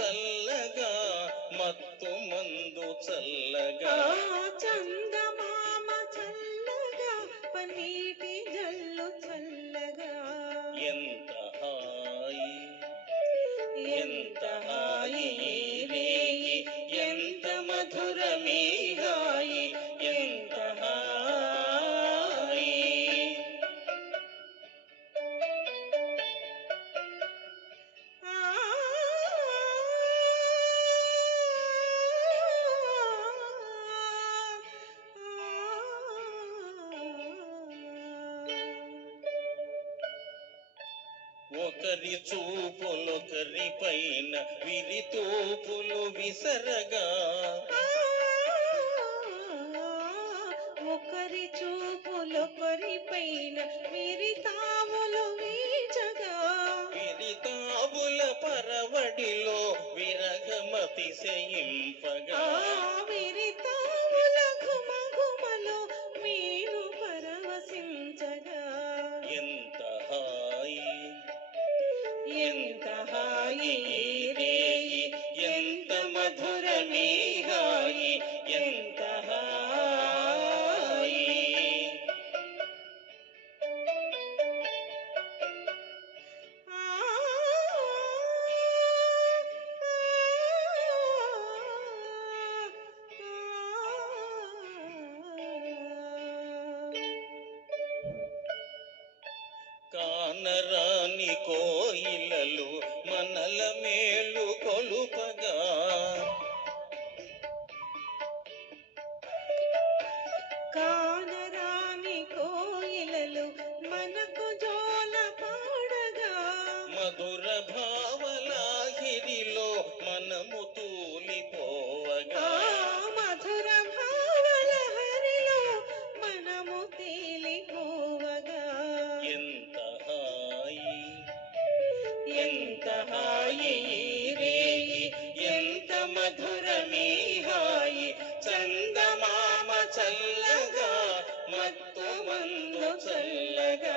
చల్లగా మత్తు మందు చల్లగా చందమామ చల్లగా పన్నీటి జల్లు చల్లగా ఎంత హాయి ఎంత హాయి రేయి ఎంత మధురమీ హాయి ఎంత హాయి ఒకరి చూపులొకరి పైన విరితూపులు విసరగా ఒకరి చూపులొకరి పైన విరితాములు వీచగా విరితాబుల పరవడిలో విరగమతిశయింపగా విరితాముల ఘుమఘుమలో మీను పరవశించగా ఎంత హాయి ఎంత హాయి రేయి ఎంత మధురమీ హాయి ఎంత హాయి కానరాని కోయిలలు మనల మేలు కొలుపగా కానరాని కోయిలలు మనకు జోల పాడగా మధుర భావలాహిరిలో మనము తూలిపోవగా మధుర భావల హరిలో మనము తేలిపోవగా ఎంత హాయి ఎంత హాయి రేయి ఎంత మధురమీ హాయి చందమామ చల్లగా మత్తు మందు చల్లగా